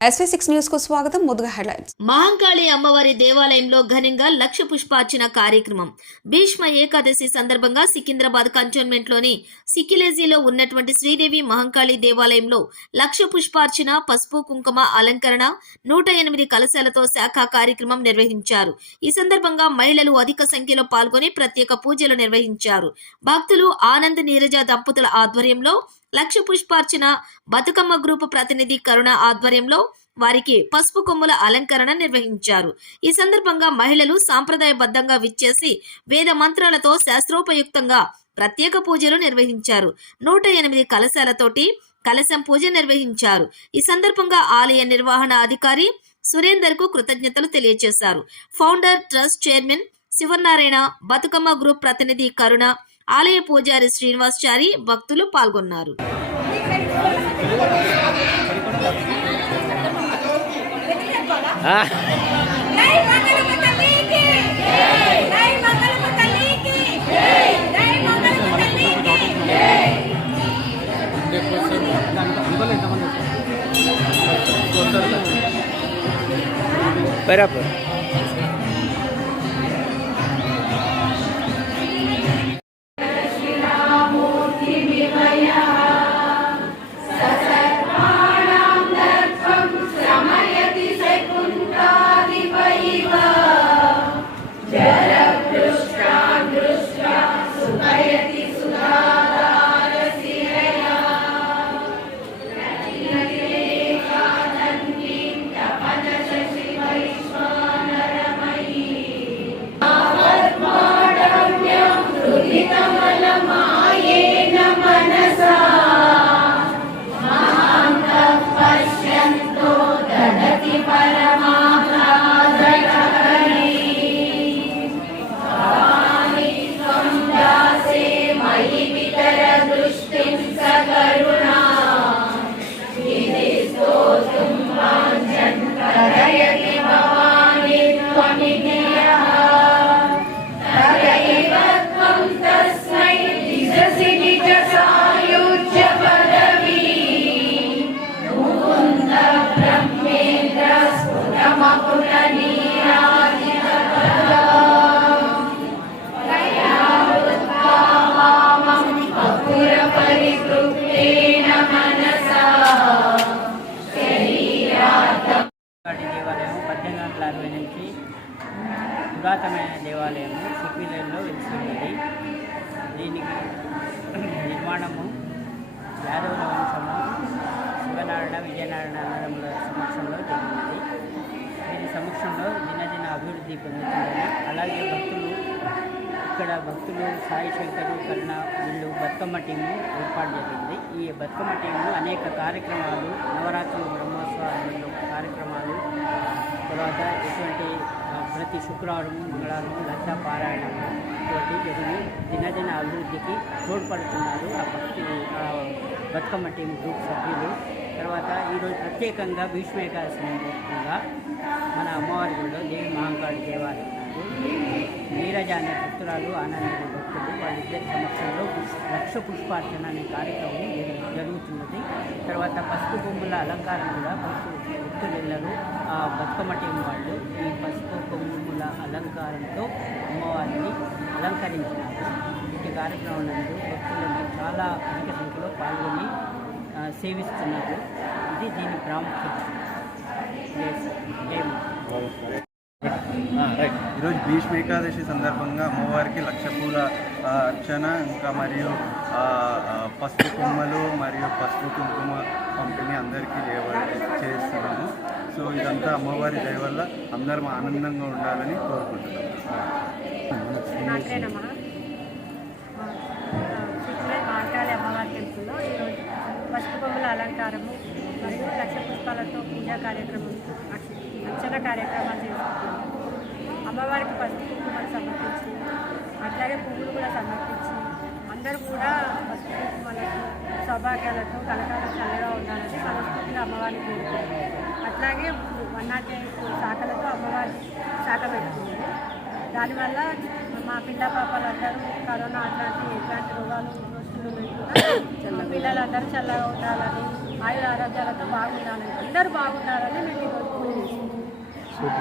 SV six న్యూస్కు స్వాగతం ముందుగా హెడ్లైన్స్ మహంకాళి అమ్మవారి దేవాలయంలో ఘనంగా లక్ష పుష్పార్చన కార్యక్రమం. భీష్మ ఏకాదశి సందర్భంగా సికింద్రాబాద్ కంటోన్మెంట్లోని సిక్కిలేజీలో ఉన్నటువంటి శ్రీదేవి మహంకాళి దేవాలయంలో లక్ష పుష్పార్చన పసుపు కుంకుమ అలంకరణ నూట ఎనిమిది కలశాలతో శాఖ కార్యక్రమం నిర్వహించారు. ఈ సందర్భంగా మహిళలు అధిక సంఖ్యలో పాల్గొని ప్రత్యేక పూజలు నిర్వహించారు. భక్తులు ఆనంద్ నీరజ దంపతుల ఆధ్వర్యంలో లక్ష పుష్పార్చన బతుకమ్మ గ్రూపు ప్రతినిధి కరుణ ఆధ్వర్యంలో వారికి పసుపు కొమ్ముల అలంకరణ నిర్వహించారు. ఈ సందర్భంగా మహిళలు సాంప్రదాయబద్ధంగా విచ్చేసి వేద మంత్రాలతో శాస్త్రోపయుక్తంగా ప్రత్యేక పూజలు నిర్వహించారు. నూట ఎనిమిది కలశాలతోటి కలశం పూజ నిర్వహించారు. ఈ సందర్భంగా ఆలయ నిర్వహణ అధికారి సురేందర్కు కృతజ్ఞతలు తెలియజేశారు. Founder trust chairman Sivanarayana Bathukamma group ప్రతినిధి కరుణ ఆలయ పూజారి శ్రీనివాస్ చారి భక్తులు పాల్గొన్నారు. జై దేవాలయం వందల అరవై నుంచి పురాతనమైన దేవాలయం సిక్కిలేరులో వెలిసినది. దీనికి నిర్మాణము యాదవుల వంశము శివనారాయణ విజయనారాయణ అన్నదముల సమక్షంలో జరిగినది. దీని సమక్షంలో దినదిన అభివృద్ధి పొందుతుందని అలాగే భక్తులు ఇక్కడ భక్తులు సాయి శంకరు కరుణ వీళ్ళు బతుకమ్మ టీము ఏర్పాటు జరిగింది. ఈ బతుకమ్మ టీము అనేక కార్యక్రమాలు నవరాత్రులు బ్రహ్మోత్సవాలు కార్యక్రమాలు ప్రతి శుక్రవారం మంగళవారము లక్ష పారాయణము తోటి జరిగి దినదిన అభివృద్ధికి తోడ్పడుతున్నారు ఆ భక్తి బతుకమ్మ టీం గ్రూప్ సభ్యులు. తర్వాత ఈరోజు ప్రత్యేకంగా భీష్మ ఏకాదశి మన అమ్మవారి గుడిలో దేవి మహంకాళి దేవాలయం నీరజ అనే భక్తురాలు ఆనంద భక్తులు వాళ్ళిద్దరి సమక్షంలో పుష్- లక్ష పుష్పార్చన అనే కార్యక్రమం జరుగుతున్నది. తర్వాత పసుపు బొమ్మల అలంకారం కూడా పసుపు భక్తులెల్లరూ ఆ బతుకమ్మ టీం వాళ్ళు ఈ పసుపు అలంకారంతో అమ్మవారిని అలంకరించినారు. ఈ కార్యక్రమం నందు భక్తులందరూ చాలా అధిక సంఖ్యలో పాల్గొని సేవిస్తున్నారు. ఇది దీని ప్రాముఖ్యత. ఈరోజు భీష్మ ఏకాదశి సందర్భంగా అమ్మవారికి లక్ష పూల అర్చన ఇంకా మరియు పసుపు కొమ్మలు మరియు పసుపు కుంకుమ పంపిణీ అందరికీ చేయబడి ఇదంతా అమ్మవారి దయ వల్ల అందరం ఆనందంగా ఉండాలని కోరుకుంటున్నాం. నాకేనమ్మా అమ్మవారి టెంపుల్లో ఈరోజు పసుపు బొమ్మల అలంకారము మరియు లక్ష పుష్పాలతో పూజా కార్యక్రమం అర్చ- కార్యక్రమాలు చేసుకుంటున్నాము అమ్మవారికి పసుపు కుంకుమలు సమర్పించి అట్లాగే పువ్వులు కూడా సమర్పించి అందరూ కూడా పసుపు కుంకుమలతో సౌభాగ్యాలతో కలకాలం చల్లగా ఉండాలని మనస్ఫూర్తిగా అమ్మవారిని కోరుకుంటున్నాం. అట్లాగే వన్ నాట్ ఎయిట్ శాఖలతో అమ్మవారి శాఖ పెట్టుకుంది దానివల్ల మా పిల్ల పాపలందరూ కరోనా అట్లాంటి ఎట్లాంటి రోగాలు వస్తువులు లేకుండా మా పిల్లలందరూ చల్లగా ఉండాలని ఆయుర ఆరోగ్యాలతో బాగుండాలని అందరూ బాగుండాలని మేము ఈరోజు